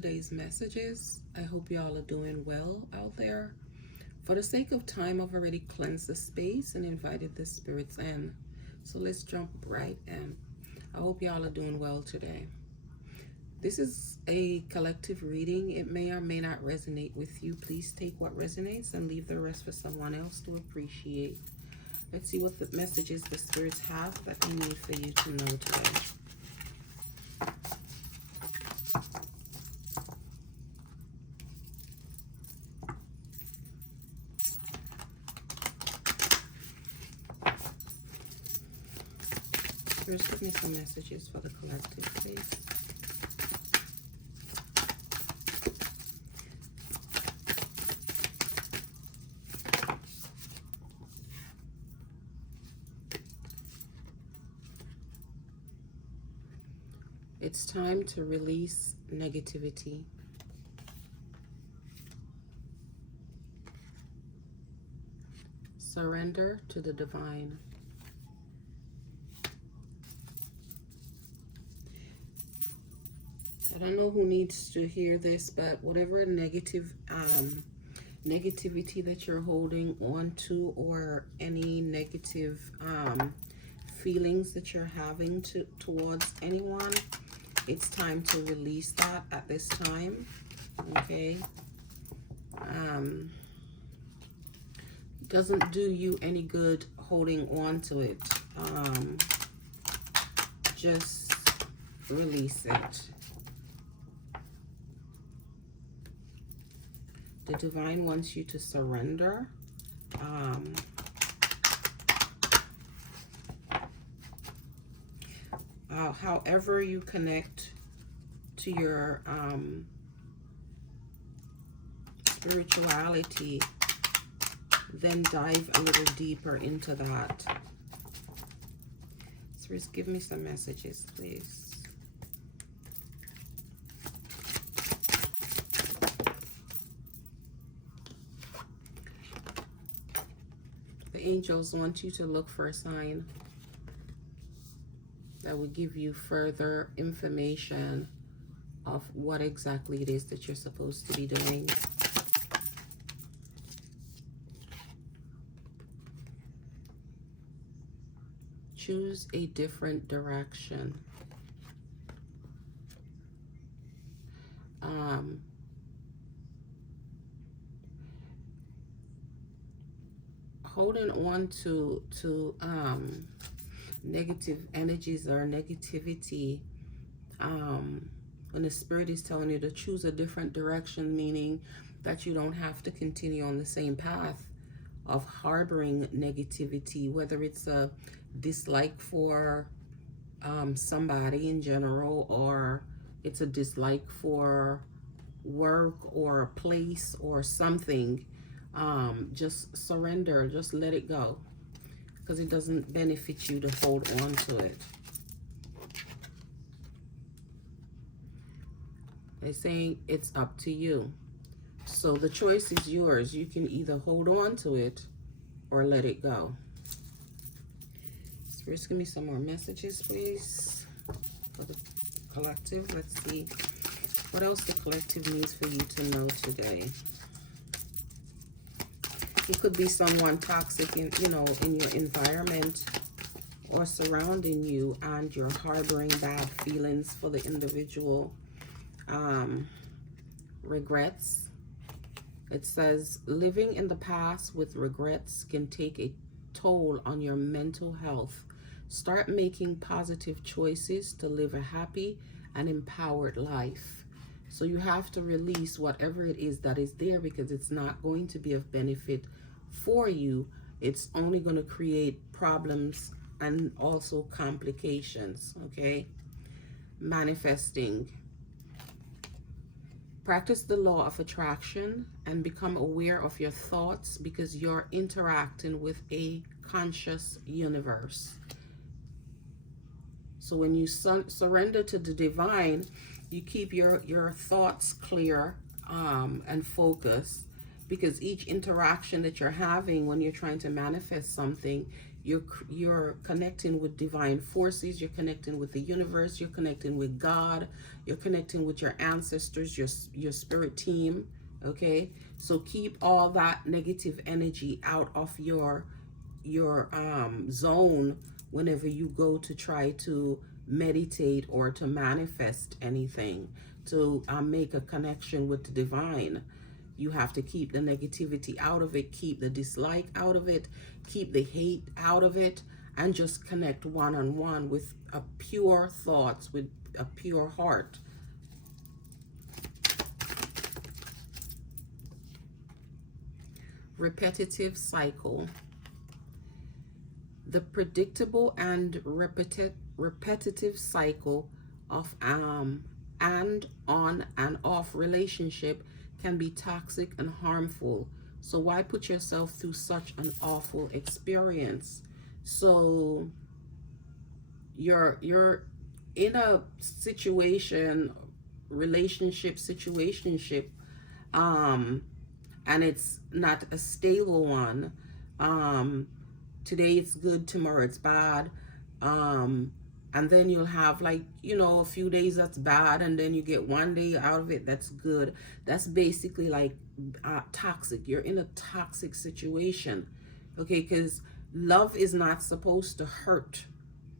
today's messages. I hope y'all are doing well out there. For the sake of time, I've already cleansed the space and invited the spirits in. So let's jump right in. I hope y'all are doing well today. This is a collective reading. It may or may not resonate with you. Please take what resonates and leave the rest for someone else to appreciate. Let's see what the messages the spirits have that they need for you to know today. First, give me some messages for the collective, please. It's time to release negativity. Surrender to the divine. I don't know who needs to hear this, but whatever negativity that you're holding on to, or any negative feelings that you're having towards anyone, it's time to release that at this time. Okay. Doesn't do you any good holding on to it. Just release it. The divine wants you to surrender. However you connect to your spirituality, then dive a little deeper into that. Spirits, give me some messages, please. The angels want you to look for a sign that will give you further information of what exactly it is that you're supposed to be doing. Choose a different direction. Holding on to negative energies or negativity, when the spirit is telling you to choose a different direction, meaning that you don't have to continue on the same path of harboring negativity, whether it's a dislike for somebody in general, or it's a dislike for work or a place or something. Just surrender, just let it go, because it doesn't benefit you to hold on to it. They're saying it's up to you. So the choice is yours. You can either hold on to it or let it go. Spirits, give me some more messages, please, for the collective. Let's see what else the collective needs for you to know today. It could be someone toxic in your environment or surrounding you, and you're harboring bad feelings for the individual. Regrets. It says living in the past with regrets can take a toll on your mental health. Start making positive choices to live a happy and empowered life. So you have to release whatever it is that is there, because it's not going to be of benefit for you. It's only going to create problems and also complications. Okay. Manifesting. Practice the law of attraction and become aware of your thoughts, because you're interacting with a conscious universe. So when you surrender to the divine, you keep your thoughts clear and focused. because each interaction that you're having when you're trying to manifest something, you're connecting with divine forces, you're connecting with the universe, you're connecting with God, you're connecting with your ancestors, your spirit team. Okay, so keep all that negative energy out of your zone whenever you go to try to meditate or to manifest anything, to make a connection with the divine. You have to keep the negativity out of it, keep the dislike out of it, keep the hate out of it, and just connect one-on-one with a pure thoughts, with a pure heart. Repetitive cycle. The predictable and repetitive cycle of and on and off relationship can be toxic and harmful. So why put yourself through such an awful experience? So you're in a situation, situationship, and it's not a stable one. Today it's good, tomorrow it's bad. And then you'll have, like, a few days that's bad, and then you get one day out of it that's good. That's basically like toxic. You're in a toxic situation. Okay, because love is not supposed to hurt.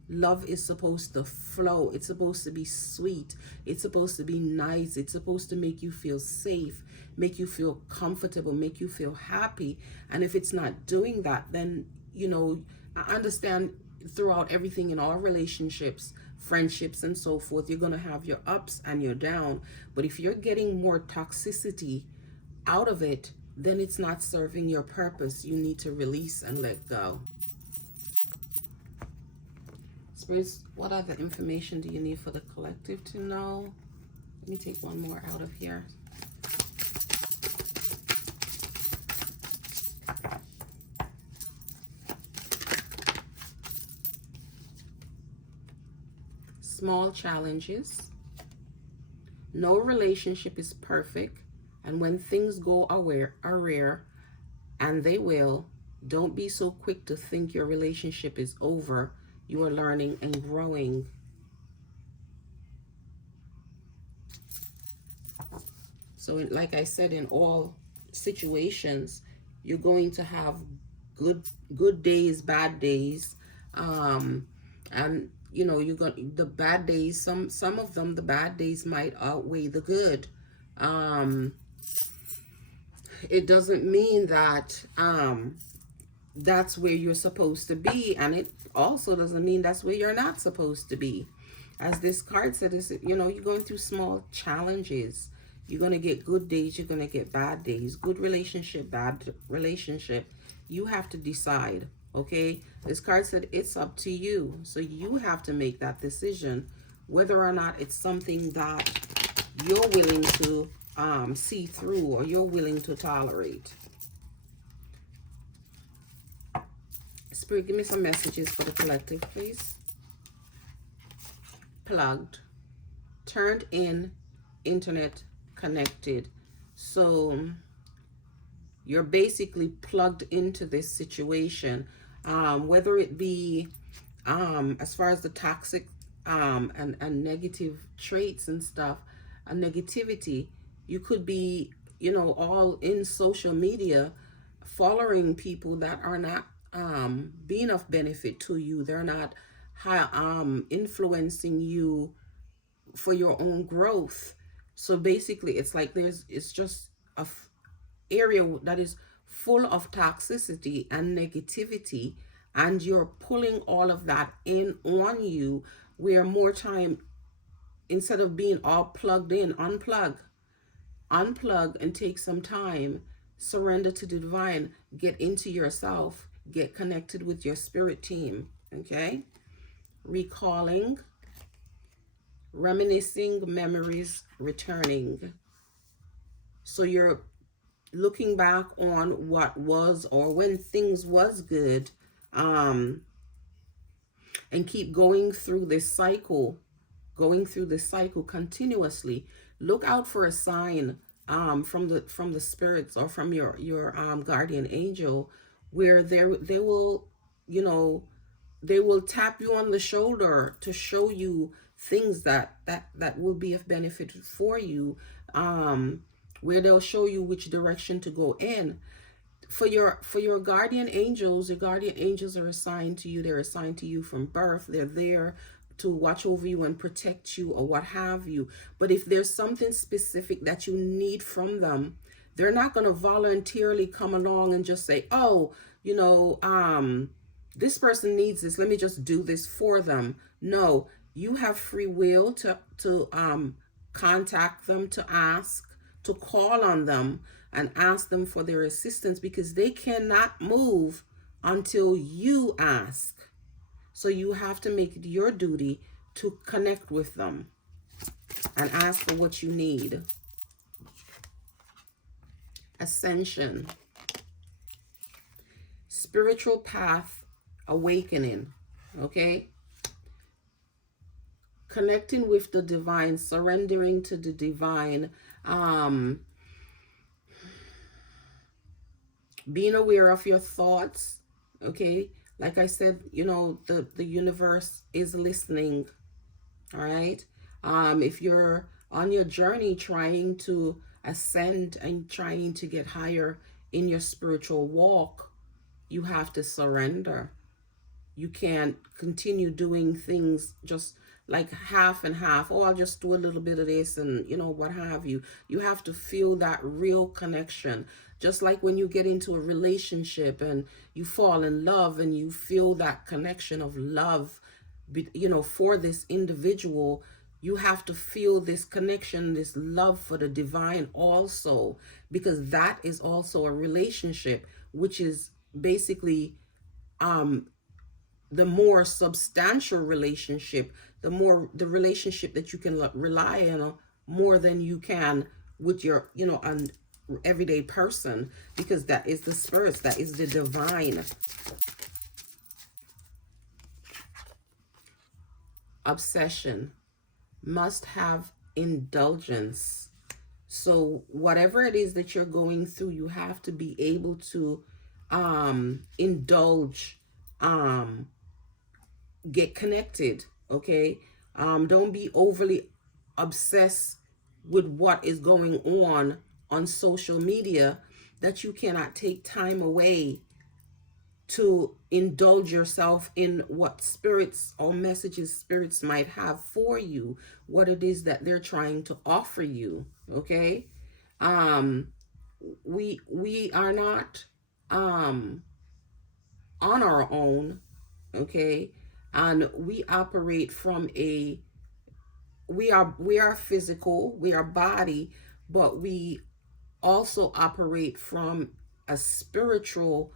Love is supposed to flow. It's supposed to be sweet. It's supposed to be nice. It's supposed to make you feel safe, make you feel comfortable, make you feel happy. And if it's not doing that, then, I understand throughout everything in all relationships, friendships, and so forth, you're going to have your ups and your down. But if you're getting more toxicity out of it, then it's not serving your purpose. You need to release and let go. Spirits, what other information do you need for the collective to know? Let me take one more out of here. Small challenges. No relationship is perfect, and when things go awry, and they will, don't be so quick to think your relationship is over. You are learning and growing. So like I said, in all situations, you're going to have good days, bad days, and you're going, the bad days, some of them, the bad days might outweigh the good. It doesn't mean that that's where you're supposed to be, and it also doesn't mean that's where you're not supposed to be. As this card said, you're going through small challenges. You're going to get good days, you're going to get bad days, good relationship, bad relationship. You have to decide. Okay, this card said it's up to you. So you have to make that decision whether or not it's something that you're willing to see through, or you're willing to tolerate. Spirit, give me some messages for the collective, please. Plugged, turned in, internet connected. So you're basically plugged into this situation, whether it be as far as the toxic and negative traits and stuff, negativity. You could be, all in social media, following people that are not being of benefit to you. They're not influencing you for your own growth. So basically, it's like it's just a area that is full of toxicity and negativity, and you're pulling all of that in on you, where more time, instead of being all plugged in, unplug and take some time, surrender to the divine, get into yourself, get connected with your spirit team. Okay, recalling, reminiscing, memories returning. So you're looking back on what was, or when things was good, and keep going through this cycle continuously. Look out for a sign from the spirits or from your guardian angel, where they will, you know, they will tap you on the shoulder to show you things that will be of benefit for you, where they'll show you which direction to go in. For your guardian angels, your guardian angels are assigned to you. They're assigned to you from birth. They're there to watch over you and protect you or what have you. But if there's something specific that you need from them, they're not going to voluntarily come along and just say, oh, you know, this person needs this, let me just do this for them. No, you have free will to contact them, to ask, to call on them and ask them for their assistance, because they cannot move until you ask. So you have to make it your duty to connect with them and ask for what you need. Ascension. Spiritual path awakening. Okay? Connecting with the divine, surrendering to the divine, being aware of your thoughts. Okay? Like I said, you know, the universe is listening. All right? If you're on your journey trying to ascend and trying to get higher in your spiritual walk, you have to surrender. You can't continue doing things just like half and half. Oh, I'll just do a little bit of this and, you know, what have you. You have to feel that real connection. Just like when you get into a relationship and you fall in love and you feel that connection of love, you know, for this individual, you have to feel this connection, this love for the divine also, because that is also a relationship, which is basically the more substantial relationship, the relationship that you can rely on more than you can with your, you know, an everyday person, because that is the spirits, that is the divine. Obsession. Must have indulgence. So whatever it is that you're going through, you have to be able to indulge, get connected. Okay? Don't be overly obsessed with what is going on social media, that you cannot take time away to indulge yourself in what spirits or messages spirits might have for you, what it is that they're trying to offer you. Okay? We are not on our own. Okay? And we operate from we are physical, we are body, but we also operate from a spiritual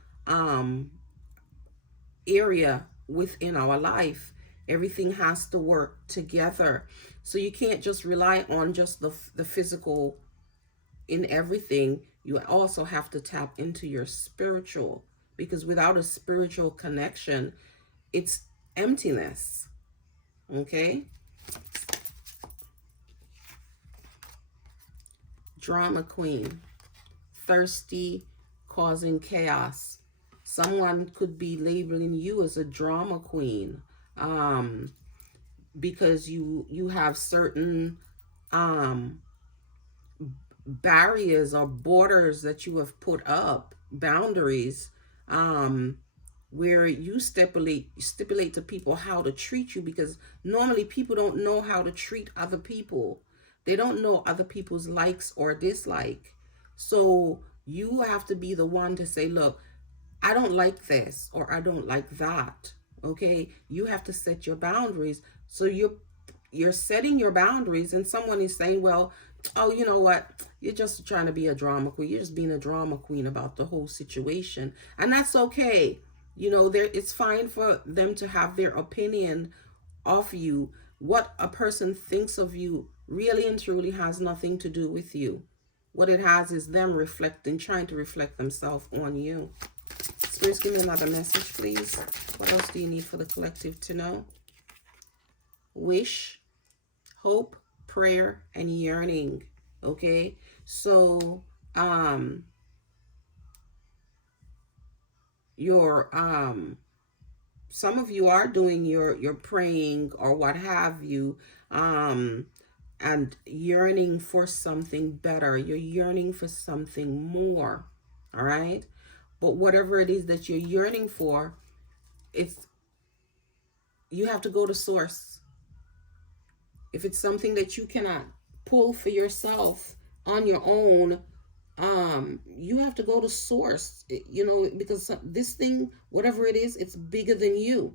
area within our life. Everything has to work together. So you can't just rely on just the physical in everything. You also have to tap into your spiritual, because without a spiritual connection, it's emptiness. Okay? Drama queen. Thirsty, causing chaos. Someone could be labeling you as a drama queen, because you have certain barriers or borders that you have put up, boundaries, where you stipulate to people how to treat you, because normally people don't know how to treat other people. They don't know other people's likes or dislike. So you have to be the one to say, look, I don't like this, or I don't like that. Okay? You have to set your boundaries. So you're setting your boundaries, and someone is saying, well, oh, you know what? You're just trying to be a drama queen. You're just being a drama queen about the whole situation. And that's okay. You know, it's fine for them to have their opinion of you. What a person thinks of you really and truly has nothing to do with you. What it has is them trying to reflect themselves on you. Spirits, give me another message, please. What else do you need for the collective to know? Wish, hope, prayer, and yearning. Okay? So your some of you are doing your praying or what have you, um and yearning for something better. You're yearning for something more. All right. But whatever it is that you're yearning for, it's you have to go to source. If it's something that you cannot pull for yourself on your own, you have to go to source, because this thing, whatever it is, it's bigger than you.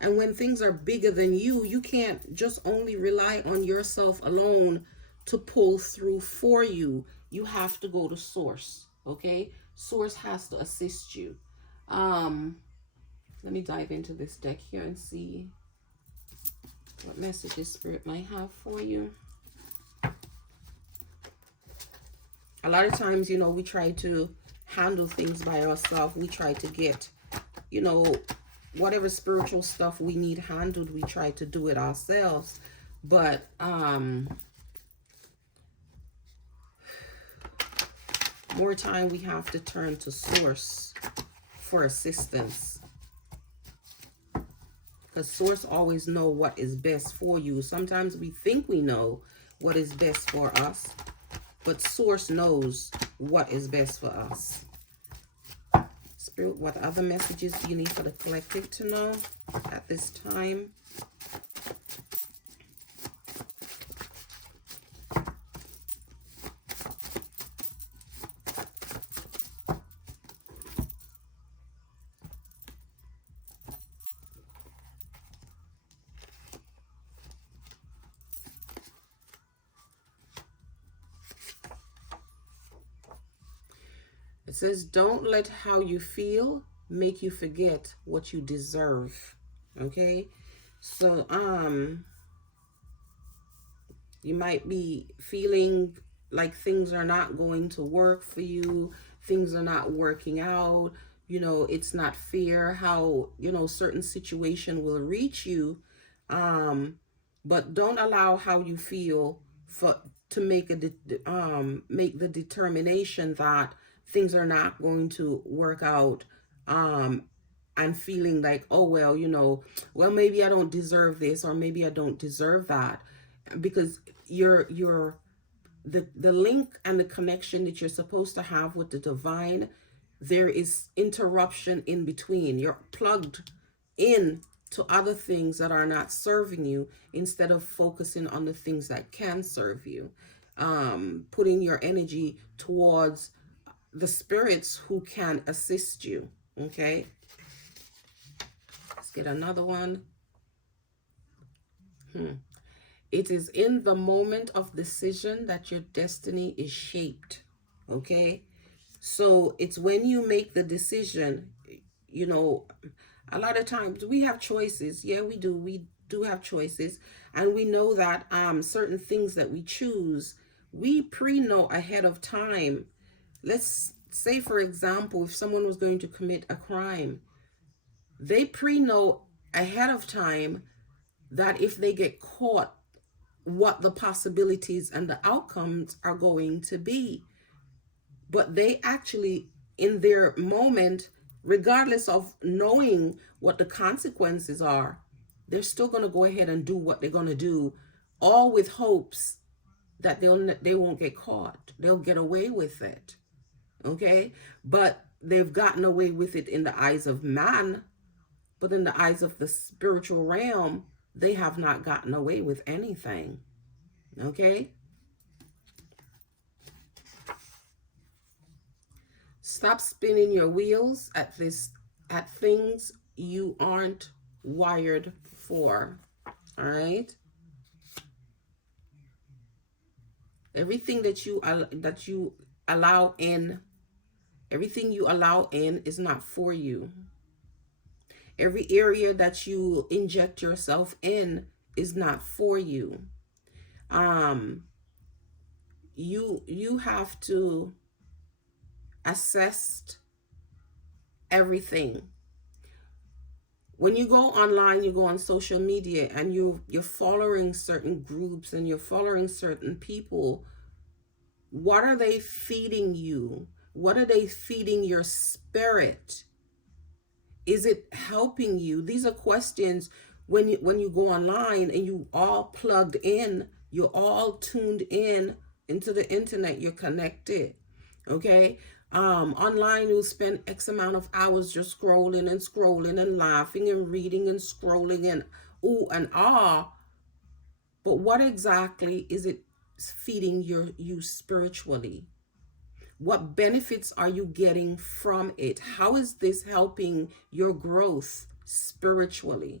And when things are bigger than you can't just only rely on yourself alone to pull through for you. You have to go to source. Okay, source has to assist you. Let me dive into this deck here and see what messages spirit might have for you. A lot of times, we try to handle things by ourselves. We try to get, whatever spiritual stuff we need handled, we try to do it ourselves. But more time we have to turn to source for assistance, because source always know what is best for you. Sometimes we think we know what is best for us, but source knows what is best for us. Spirit, what other messages do you need for the collective to know at this time? It says, don't let how you feel make you forget what you deserve. Okay? So, you might be feeling like things are not going to work for you. Things are not working out. It's not fair how, certain situation will reach you. But don't allow how you feel to make make the determination that things are not going to work out, and feeling like, oh well, well, maybe I don't deserve this, or maybe I don't deserve that, because the link and the connection that you're supposed to have with the divine, there is interruption in between. You're plugged in to other things that are not serving you, instead of focusing on the things that can serve you. Putting your energy towards the spirits who can assist you. Okay, let's get another one. It is in the moment of decision that your destiny is shaped. Okay, so it's when you make the decision. A lot of times we have choices. Yeah, we do have choices, and we know that certain things that we choose, we pre-know ahead of time. Let's say, for example, if someone was going to commit a crime, they pre-know ahead of time that if they get caught, what the possibilities and the outcomes are going to be. But they actually, in their moment, regardless of knowing what the consequences are, they're still going to go ahead and do what they're going to do, all with hopes that they won't get caught. They'll get away with it. Okay? But they've gotten away with it in the eyes of man, but in the eyes of the spiritual realm, they have not gotten away with anything. Okay? Stop spinning your wheels at things you aren't wired for. All right? Everything that you allow in, everything you allow in is not for you. Every area that you inject yourself in is not for you. You have to assess everything. When you go online, you go on social media, and you're following certain groups and you're following certain people, What are they feeding you? What are they feeding your spirit? Is it helping you? These are questions when you go online and you all plugged in, you're all tuned in into the internet, you're connected. Okay? Online you'll spend X amount of hours just scrolling and laughing and reading and scrolling and ooh and ah. But what exactly is it feeding you spiritually? What benefits are you getting from it? How is this helping your growth spiritually?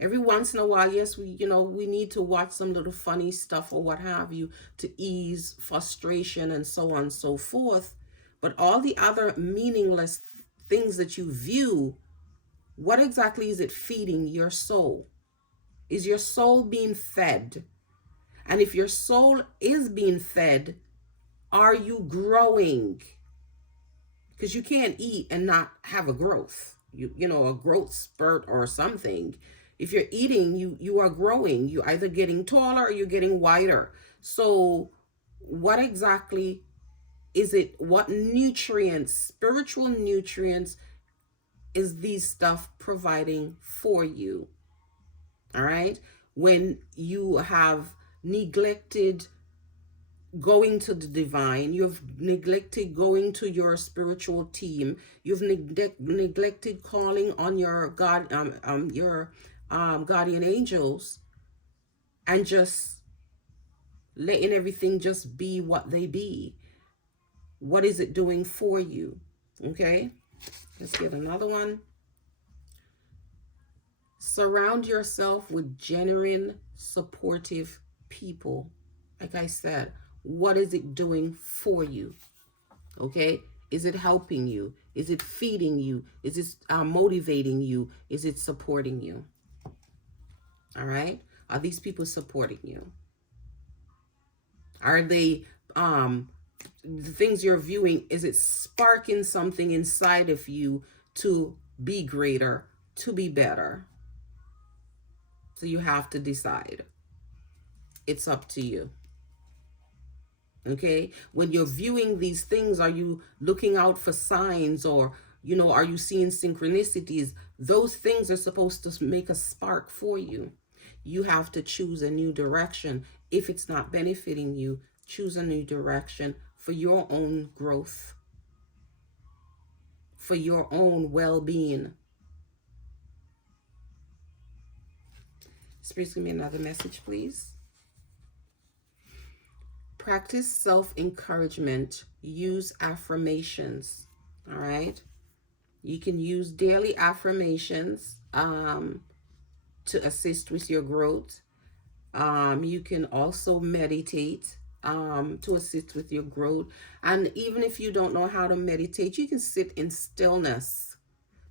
Every once in a while, yes, we need to watch some little funny stuff or what have you to ease frustration and so on and so forth. But all the other meaningless things that you view, what exactly is it feeding your soul? Is your soul being fed? And if your soul is being fed, are you growing? Because you can't eat and not have a growth, a growth spurt or something. If you're eating, you are growing. You're either getting taller or you're getting wider. So what exactly is it? What nutrients, spiritual nutrients, is these stuff providing for you? All right. When you have neglected going to the divine, you've neglected going to your spiritual team, you've neglected calling on your guardian angels, and just letting everything just be what they be. What is it doing for you? Okay, let's get another one. Surround yourself with genuine, supportive people. Like I said, what is it doing for you? Okay, is it helping you? Is it feeding you? Is it motivating you? Is it supporting you? All right, are these people supporting you? Are they the things you're viewing, is it sparking something inside of you to be greater, to be better? So you have to decide. It's up to you. Okay, when you're viewing these things, are you looking out for signs, or are you seeing synchronicities? Those things are supposed to make a spark for you. You have to choose a new direction. If it's not benefiting you, choose a new direction for your own growth, for your own well-being. Spirit, give me another message, please. Practice self-encouragement. Use affirmations. All right. You can use daily affirmations to assist with your growth. You can also meditate to assist with your growth. And even if you don't know how to meditate, you can sit in stillness.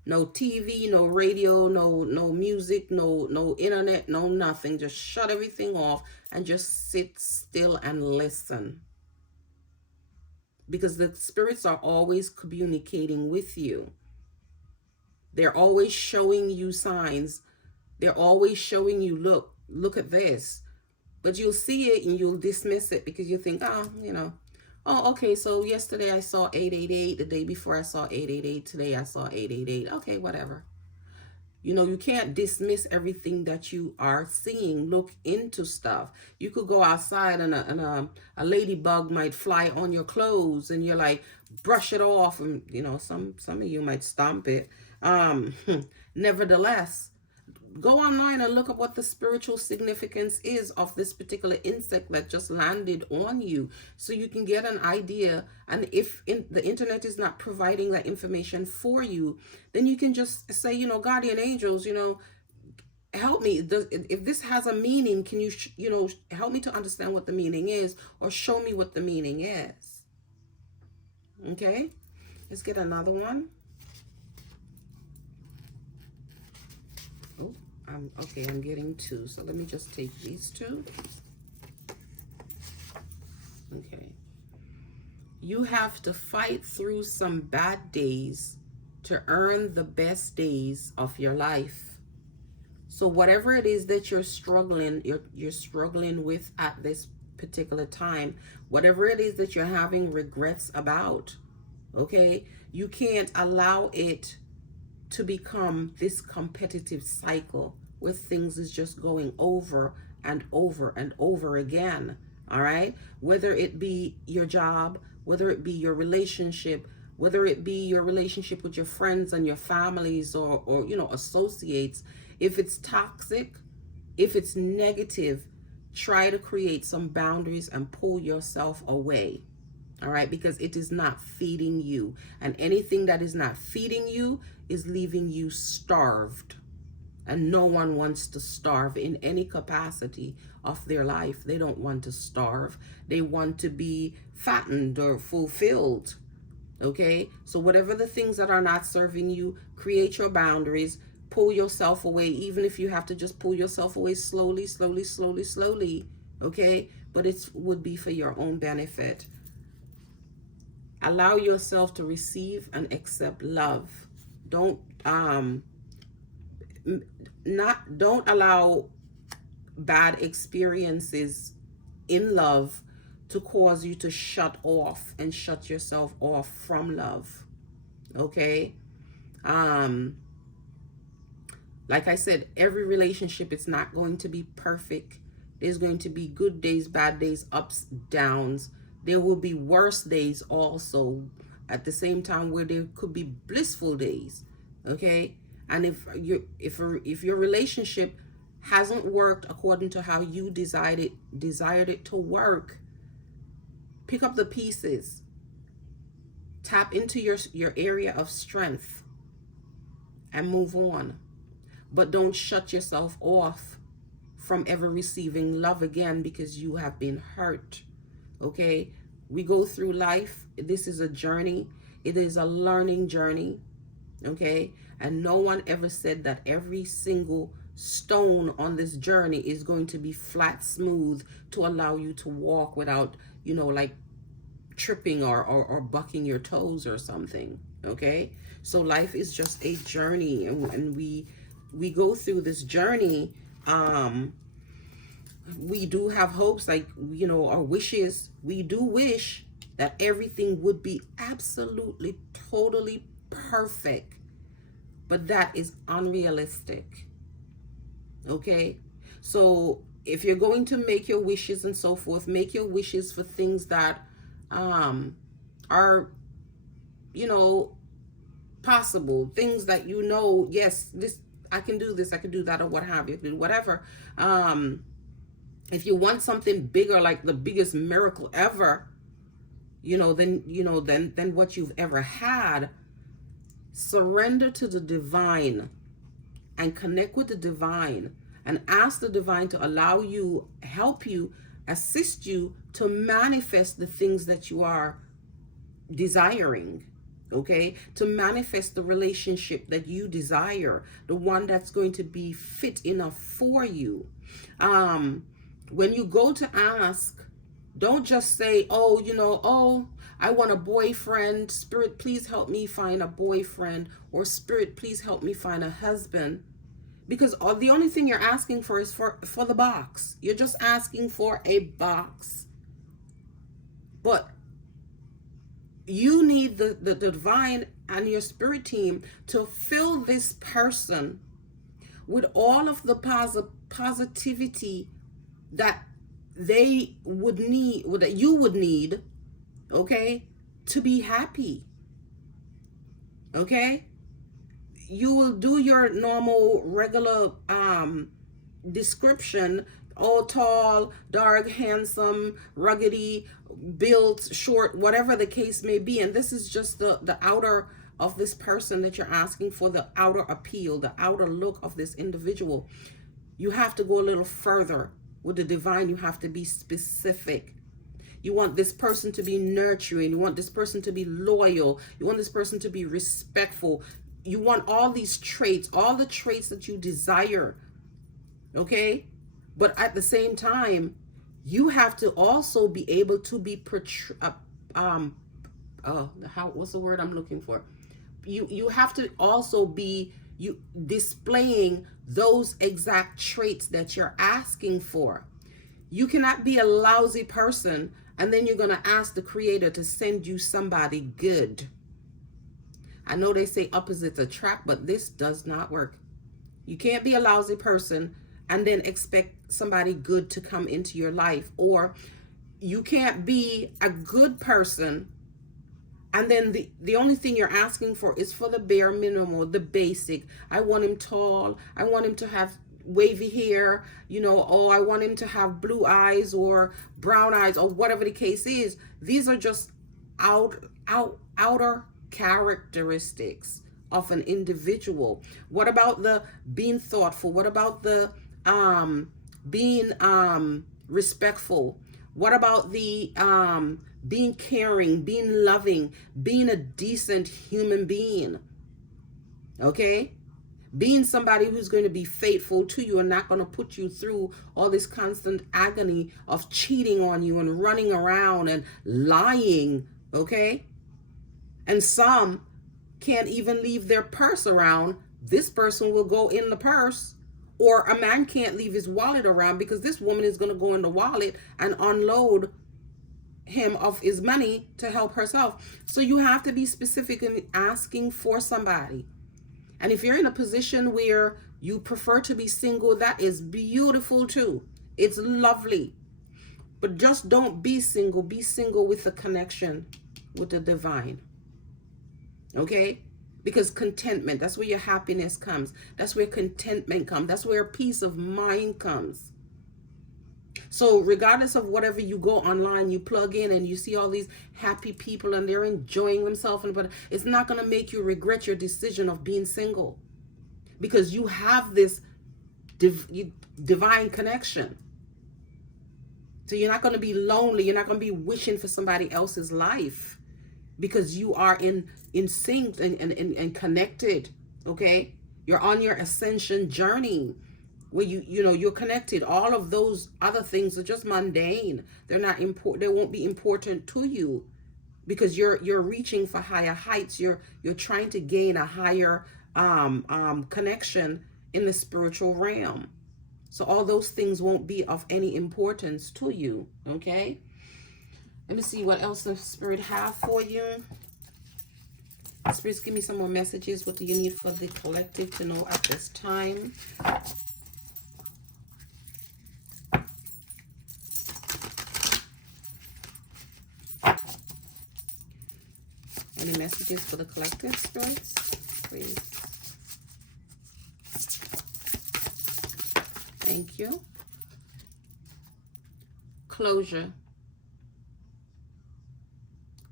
No TV, no radio, no music, no internet, no nothing. Just shut everything off and just sit still and listen. Because the spirits are always communicating with you. They're always showing you signs. They're always showing you, look at this. But you'll see it and you'll dismiss it because you think, oh, okay, so yesterday I saw 888, the day before I saw 888, today I saw 888. Okay, whatever. You can't dismiss everything that you are seeing. Look into stuff. You could go outside and a ladybug might fly on your clothes and you're like, brush it off. And, some of you might stomp it. Nevertheless, go online and look up what the spiritual significance is of this particular insect that just landed on you, so you can get an idea. And if the internet is not providing that information for you, then you can just say, guardian angels, help me. If this has a meaning, can you, help me to understand what the meaning is, or show me what the meaning is. Okay, let's get another one. I'm getting two, so let me just take these two. Okay. You have to fight through some bad days to earn the best days of your life. So whatever it is that you're struggling with at this particular time. Whatever it is that you're having regrets about, okay, you can't allow it to become this competitive cycle where things is just going over and over and over again. All right, whether it be your job, whether it be your relationship, whether it be your relationship with your friends and your families, or you know, associates. If it's toxic, if it's negative, try to create some boundaries and pull yourself away. All right, because it is not feeding you, and anything that is not feeding you is leaving you starved. And no one wants to starve in any capacity of their life. They don't want to starve. They want to be fattened or fulfilled. Okay, so whatever the things that are not serving you, create your boundaries, pull yourself away, even if you have to just pull yourself away slowly, slowly, slowly, slowly. Okay, but it would be for your own benefit. Allow yourself to receive and accept love. Don't allow bad experiences in love to cause you to shut off and shut yourself off from love. Okay, like I said, every relationship is not going to be perfect. There's going to be good days, bad days, ups, downs. There will be worse days also at the same time, where there could be blissful days. Okay, and if your relationship hasn't worked according to how you desired it to work, pick up the pieces, tap into your area of strength, and move on. But don't shut yourself off from ever receiving love again because you have been hurt. Okay, we go through life. This is a journey. It is a learning journey. Okay, and no one ever said that every single stone on this journey is going to be flat, smooth, to allow you to walk without, you know, like tripping or bucking your toes or something. Okay, so life is just a journey, and we go through this journey. We do have hopes, like, you know, our wishes. We do wish that everything would be absolutely, totally perfect, but that is unrealistic. Okay, so if you're going to make your wishes and so forth, make your wishes for things that are, you know, possible, things that, you know, yes, this, I can do this, I can do that, or what have you, whatever. If you want something bigger, like the biggest miracle ever, then what you've ever had, surrender to the divine and connect with the divine and ask the divine to allow you, help you, assist you to manifest the things that you are desiring. Okay, to manifest the relationship that you desire, the one that's going to be fit enough for you. When you go to ask, don't just say, oh, I want a boyfriend. Spirit, please help me find a boyfriend. Or Spirit, please help me find a husband. Because the only thing you're asking for is for the box. You're just asking for a box. But you need the divine and your spirit team to fill this person with all of the positivity that they would need, that you would need, okay, to be happy. Okay, you will do your normal, regular description: all tall, dark, handsome, ruggedy, built, short, whatever the case may be. And this is just the outer of this person that you're asking for, the outer appeal, the outer look of this individual. You have to go a little further with the divine. You have to be specific. You want this person to be nurturing. You want this person to be loyal. You want this person to be respectful. You want all these traits, all the traits that you desire. Okay? But at the same time, you have to also be able to be what's the word I'm looking for? You have to also be displaying those exact traits that you're asking for. You cannot be a lousy person and then you're going to ask the Creator to send you somebody good. I know they say opposites attract, but this does not work. You can't be a lousy person and then expect somebody good to come into your life. Or you can't be a good person and then the only thing you're asking for is for the bare minimum, the basic. I want him tall. I want him to have wavy hair, oh, I want him to have blue eyes or brown eyes or whatever the case is. These are just outer characteristics of an individual. What about the being thoughtful? What about the being respectful? What about the being caring, being loving, being a decent human being? Okay? Being somebody who's going to be faithful to you and not going to put you through all this constant agony of cheating on you and running around and lying. Okay? And some can't even leave their purse around. This person will go in the purse. Or a man can't leave his wallet around because this woman is going to go in the wallet and unload him of his money to help herself. So you have to be specific in asking for somebody. And if you're in a position where you prefer to be single, that is beautiful too. It's lovely. But just don't be single. Be single with a connection with the divine. Okay? Because contentment, that's where your happiness comes. That's where contentment comes. That's where peace of mind comes. So regardless of whatever you go online, you plug in and you see all these happy people and they're enjoying themselves, but it's not going to make you regret your decision of being single, because you have this divine connection. So you're not going to be lonely. You're not going to be wishing for somebody else's life, because you are in sync and connected. Okay, you're on your ascension journey where you're connected. All of those other things are just mundane. They're not important. They won't be important to you, because you're reaching for higher heights. You're trying to gain a higher connection in the spiritual realm. So all those things won't be of any importance to you. Okay, let me see what else the Spirit have for you. Spirits, give me some more messages. What do you need for the collective to know at this time? Any messages for the collective, spirits, please? Thank you. Closure.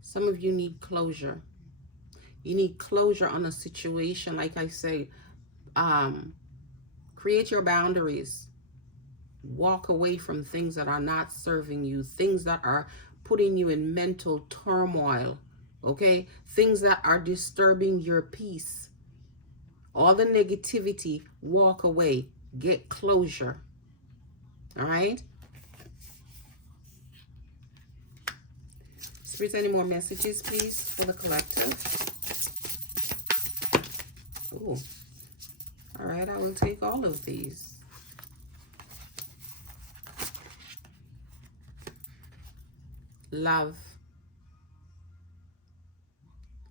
Some of you need closure. You need closure on a situation. Like I say, create your boundaries. Walk away from things that are not serving you, things that are putting you in mental turmoil. Okay, things that are disturbing your peace. All the negativity, walk away. Get closure. All right. Spirits, any more messages, please, for the collective? Oh, all right. I will take all of these. Love.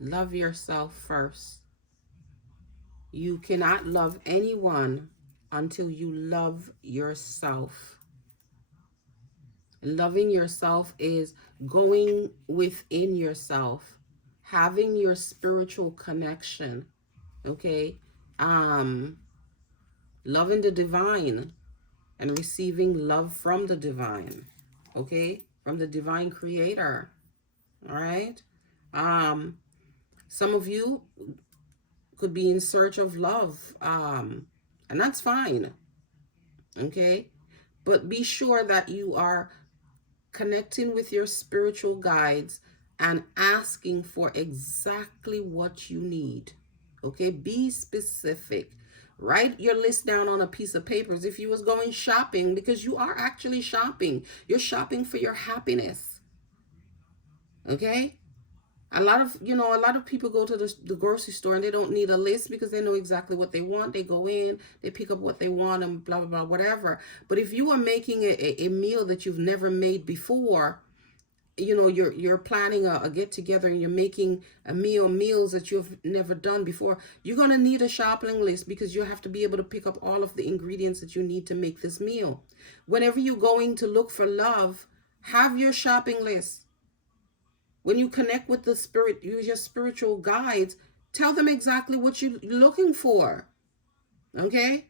Love yourself first. You cannot love anyone until you love yourself. Loving yourself is going within yourself, having your spiritual connection. Okay, loving the divine and receiving love from the divine. Okay, from the divine creator. All right. Some of you could be in search of love, and that's fine. Okay, but be sure that you are connecting with your spiritual guides and asking for exactly what you need. Okay, be specific. Write your list down on a piece of paper as if you was going shopping, because you are actually shopping. You're shopping for your happiness. Okay, A lot of people go to the grocery store and they don't need a list because they know exactly what they want. They go in, they pick up what they want, and blah blah blah, whatever. But if you are making a meal that you've never made before, you're planning a get together and you're making meals that you've never done before, you're going to need a shopping list because you have to be able to pick up all of the ingredients that you need to make this meal. Whenever you're going to look for love, have your shopping list. When you connect with the spirit, use your spiritual guides, tell them exactly what you're looking for. Okay?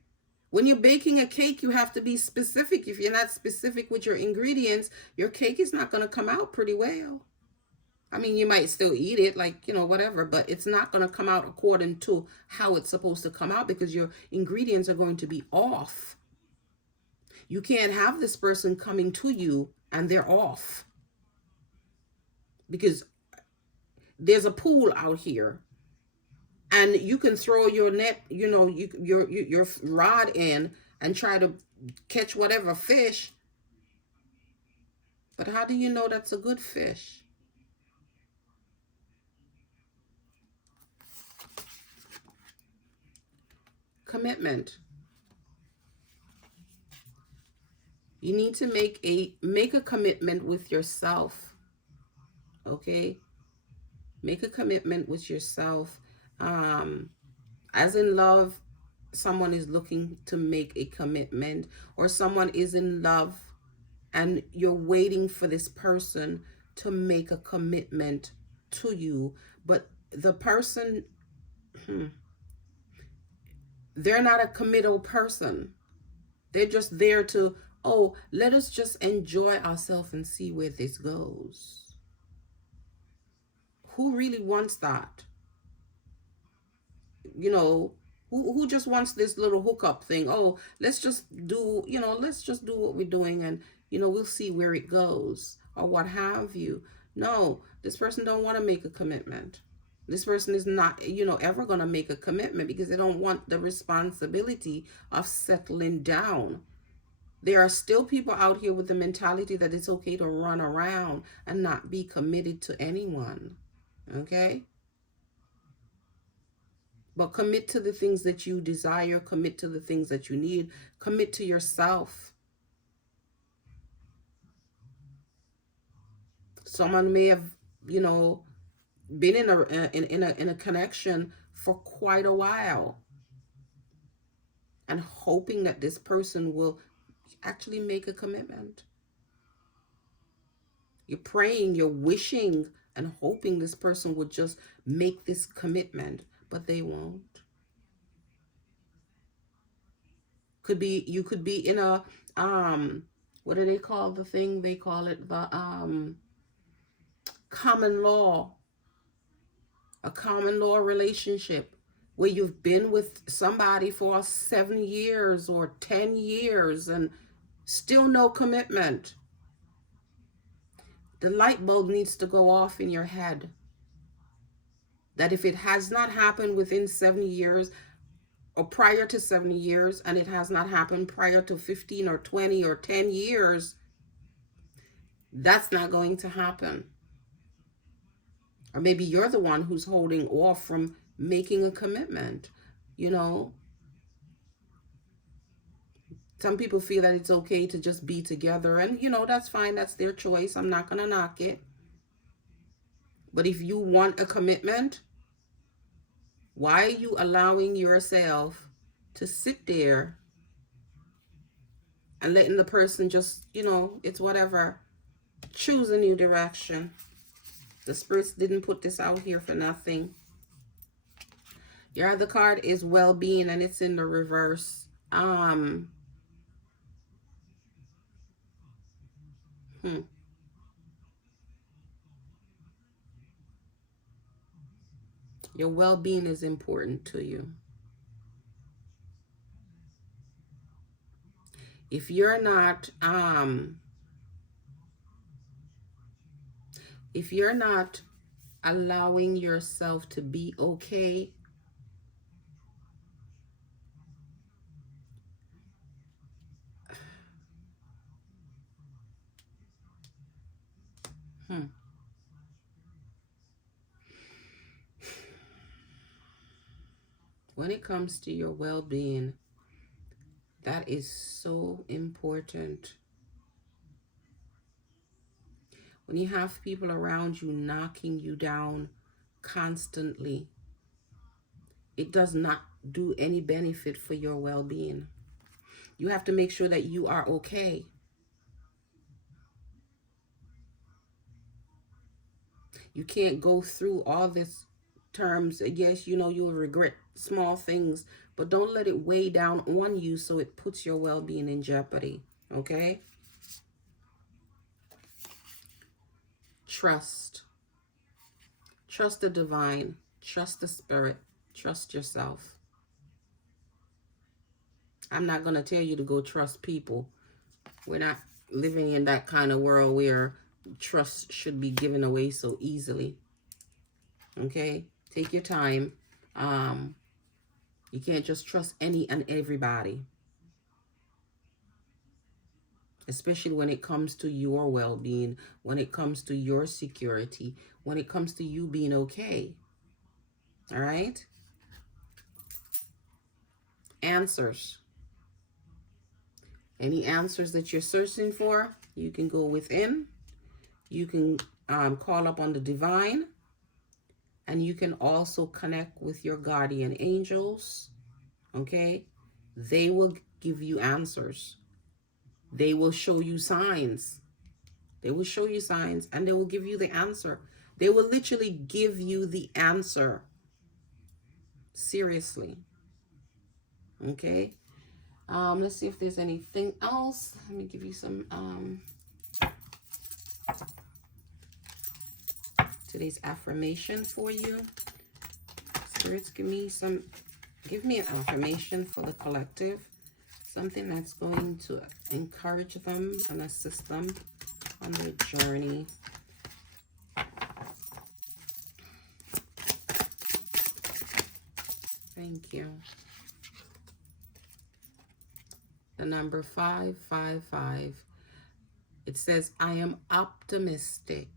When you're baking a cake, you have to be specific. If you're not specific with your ingredients, your cake is not going to come out pretty well. I mean, you might still eat it, like, whatever, but it's not going to come out according to how it's supposed to come out because your ingredients are going to be off. You can't have this person coming to you and they're off, because there's a pool out here and you can throw your net, your rod in and try to catch whatever fish. But how do you know that's a good fish? Commitment. You need to make a commitment with yourself. Okay? Make a commitment with yourself. As in love, someone is looking to make a commitment, or someone is in love and you're waiting for this person to make a commitment to you. But the person, they're not a committal person. They're just there to, oh, let us just enjoy ourselves and see where this goes. Who really wants that? Who just wants this little hookup thing? Oh, let's just do what we're doing, and we'll see where it goes, or what have you. No, this person don't want to make a commitment. This person is not, ever going to make a commitment because they don't want the responsibility of settling down. There are still people out here with the mentality that it's okay to run around and not be committed to anyone. Okay? But commit to the things that you desire, commit to the things that you need, commit to yourself. Someone may have, been in a connection for quite a while and hoping that this person will actually make a commitment. You're praying, you're wishing and hoping this person would just make this commitment, but they won't. You could be in a what do they call the thing? They call it the common law. A common law relationship where you've been with somebody for 7 years or 10 years and still no commitment. The light bulb needs to go off in your head that if it has not happened within 70 years or prior to 70 years, and it has not happened prior to 15 or 20 or 10 years, that's not going to happen. Or maybe you're the one who's holding off from making a commitment. Some people feel that it's okay to just be together, and that's fine. That's their choice. I'm not going to knock it. But if you want a commitment, why are you allowing yourself to sit there and letting the person just, it's whatever, choose a new direction? The spirits didn't put this out here for nothing. Your other card is well-being, and it's in the reverse. Your well-being is important to you. If you're not allowing yourself to be okay, when it comes to your well-being, that is so important. When you have people around you knocking you down constantly, it does not do any benefit for your well-being. You have to make sure that you are okay. You can't go through all this terms. Yes, you know, you'll regret small things, but don't let it weigh down on you so it puts your well-being in jeopardy. Okay? Trust. Trust the divine. Trust the spirit. Trust yourself. I'm not going to tell you to go trust people. We're not living in that kind of world where trust should be given away so easily. Okay? Take your time. You can't just trust any and everybody, especially when it comes to your well-being, when it comes to your security, when it comes to you being okay. All right? Answers. Any answers that you're searching for, you can go within. You can call up on the divine. And you can also connect with your guardian angels. Okay? They will give you answers. They will show you signs. They will show you signs and they will give you the answer. They will literally give you the answer. Seriously. Okay? Let's see if there's anything else. Let me give you some today's affirmation for you. Spirits, give me an affirmation for the collective. Something that's going to encourage them and assist them on their journey. Thank you. The number 555. It says, I am optimistic.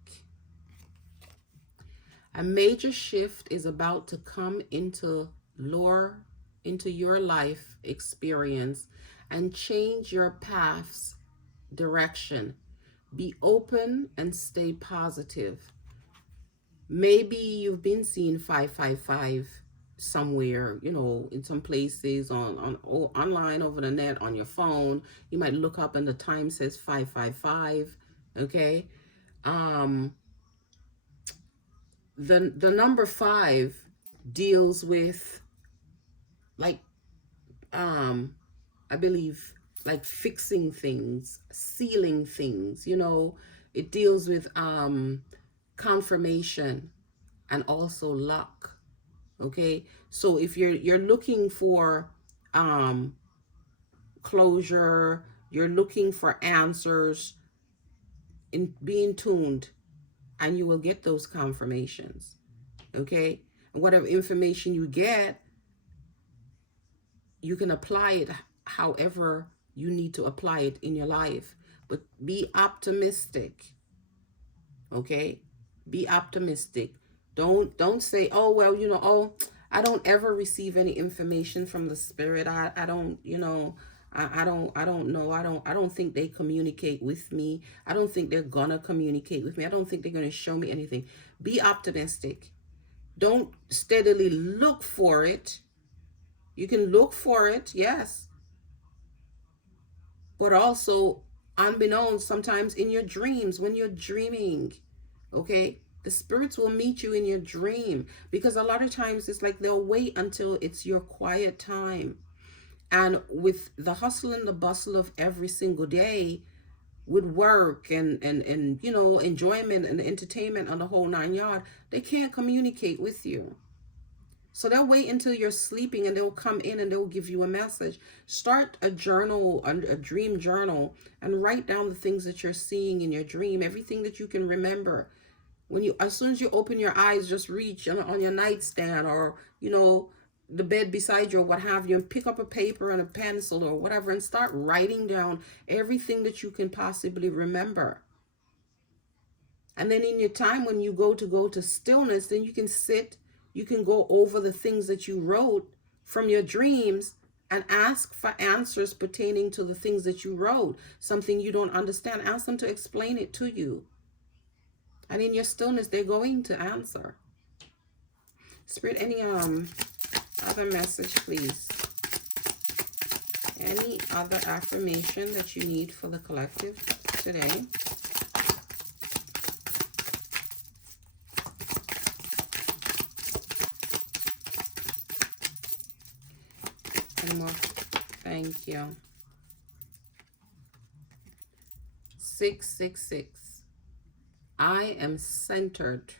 A major shift is about to come into your life experience and change your path's direction. Be open and stay positive. Maybe you've been seeing 555 somewhere, you know, in some places online, over the net, on your phone. You might look up and the time says 555. Okay. The number 5 deals with, like, I believe, like fixing things, sealing things, you know. It deals with confirmation and also luck. Okay, so if you're looking for closure, you're looking for answers, in being tuned, and you will get those confirmations. Okay, and whatever information you get, you can apply it however you need to apply it in your life. But be optimistic. Okay, be optimistic. Don't say, oh, well, you know, oh, I don't ever receive any information from the spirit. I don't, you know, I don't know. I don't think they communicate with me. I don't think they're gonna communicate with me. I don't think they're gonna show me anything. Be optimistic. Don't steadily look for it. You can look for it, yes. But also, unbeknownst, sometimes in your dreams, when you're dreaming, okay, the spirits will meet you in your dream, because a lot of times it's like they'll wait until it's your quiet time. And with the hustle and the bustle of every single day, with work and you know, enjoyment and entertainment on the whole 9 yards, they can't communicate with you. So they'll wait until you're sleeping and they'll come in and they'll give you a message. Start a journal, a dream journal, and write down the things that you're seeing in your dream, everything that you can remember. As soon as you open your eyes, just reach on your nightstand or, you know, the bed beside you or what have you, and pick up a paper and a pencil or whatever and start writing down everything that you can possibly remember. And then in your time when you go to stillness, then you can sit, you can go over the things that you wrote from your dreams and ask for answers pertaining to the things that you wrote. Something you don't understand, ask them to explain it to you. And in your stillness, they're going to answer. Spirit, any other message, please? Any other affirmation that you need for the collective today? And more. Thank you. 666. I am centered.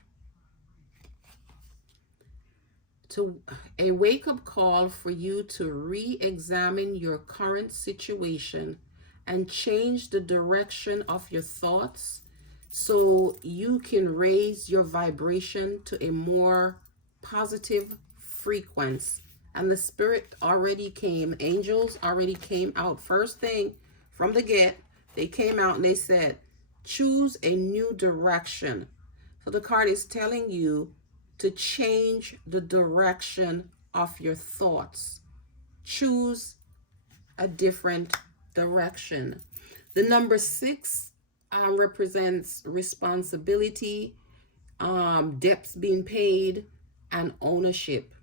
To a wake-up call for you to re-examine your current situation and change the direction of your thoughts so you can raise your vibration to a more positive frequency. And the Spirit already came. Angels already came out. First thing from the get, they came out and they said, choose a new direction. So the card is telling you to change the direction of your thoughts. Choose a different direction. The number 6 represents responsibility, debts being paid, and ownership.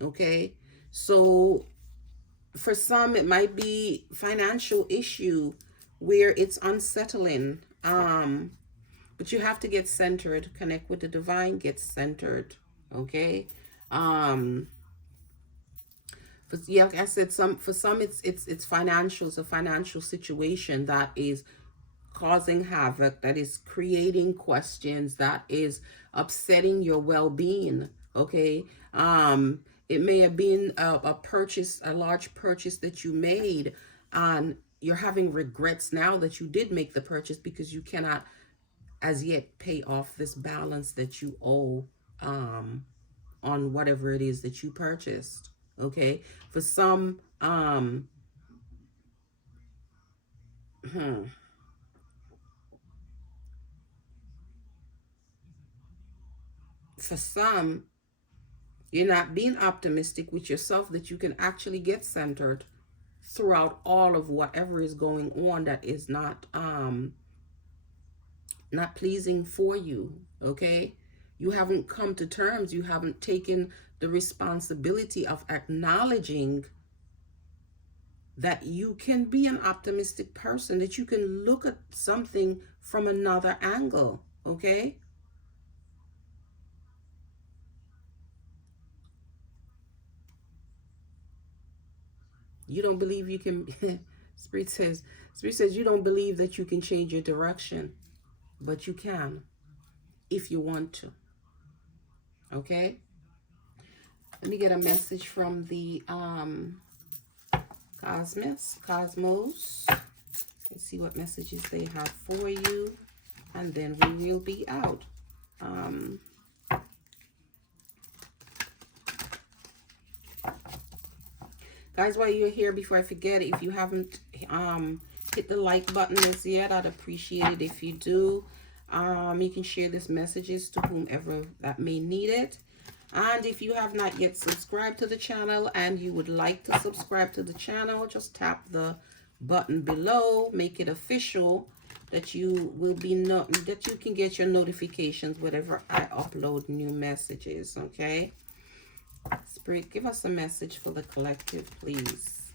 Okay, so for some it might be financial issue where it's unsettling. But you have to get centered, connect with the divine, get centered. Okay. Yeah, like I said, for some it's financial. It's a financial situation that is causing havoc, that is creating questions, that is upsetting your well-being. Okay. It may have been a purchase, a large purchase that you made, and you're having regrets now that you did make the purchase because you cannot as yet pay off this balance that you owe on whatever it is that you purchased. Okay. For some, for some, you're not being optimistic with yourself that you can actually get centered throughout all of whatever is going on that is not pleasing for you. Okay. You haven't come to terms. You haven't taken the responsibility of acknowledging that you can be an optimistic person, that you can look at something from another angle. Okay. You don't believe you can Spirit says you don't believe that you can change your direction, but you can if you want to. Okay. Let me get a message from the Cosmos. Let's see what messages they have for you, and then we will be out. Guys, while you're here, before I forget, if you haven't hit the like button as yet, I'd appreciate it if you do. You can share this messages to whomever that may need it. And if you have not yet subscribed to the channel and you would like to subscribe to the channel, just tap the button below, make it official, that you will be that you can get your notifications whenever I upload new messages. Okay. Spirit, give us a message for the collective, please.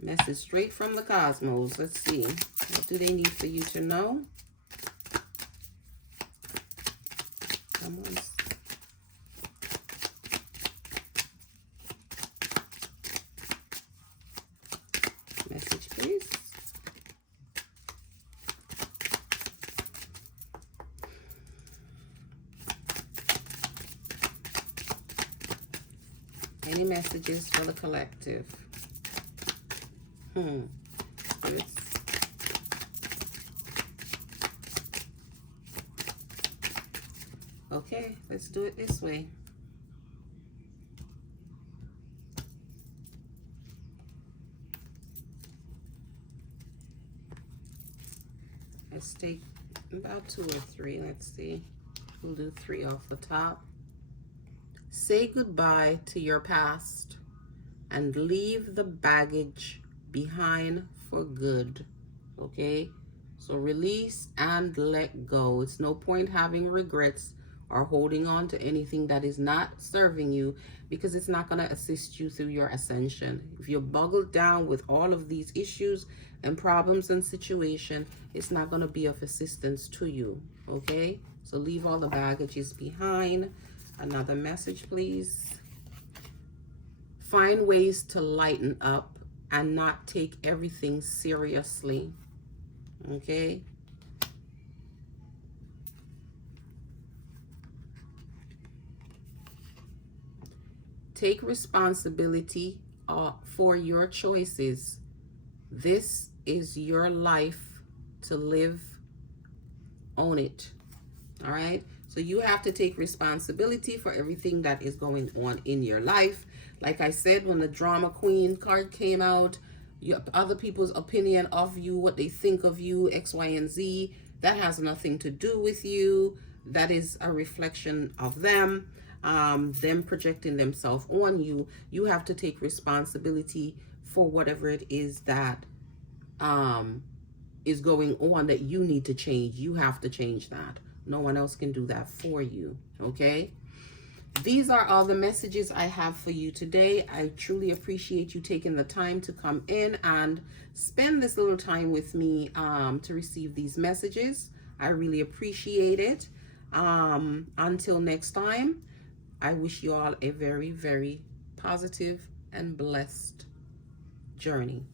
Message straight from the cosmos. Let's see. What do they need for you to know? Come on. Message, please. Any messages for the collective? Okay, let's do it this way. Let's take about 2 or 3. Let's see. We'll do 3 off the top. Say goodbye to your past and leave the baggage behind for good. Okay? So release and let go. It's no point having regrets or holding on to anything that is not serving you, because it's not going to assist you through your ascension. If you're boggled down with all of these issues and problems and situation, it's not going to be of assistance to you. Okay? So leave all the baggages behind. Another message, please. Find ways to lighten up and not take everything seriously. Okay? Take responsibility for your choices. This is your life to live. Own it. All right? So you have to take responsibility for everything that is going on in your life. Like I said, when the drama queen card came out, other people's opinion of you, what they think of you, X, Y, and Z, that has nothing to do with you. That is a reflection of them projecting themselves on you. You have to take responsibility for whatever it is that is going on that you need to change. You have to change that. No one else can do that for you. Okay? These are all the messages I have for you today. I truly appreciate you taking the time to come in and spend this little time with me to receive these messages. I really appreciate it. Until next time, I wish you all a very, very positive and blessed journey.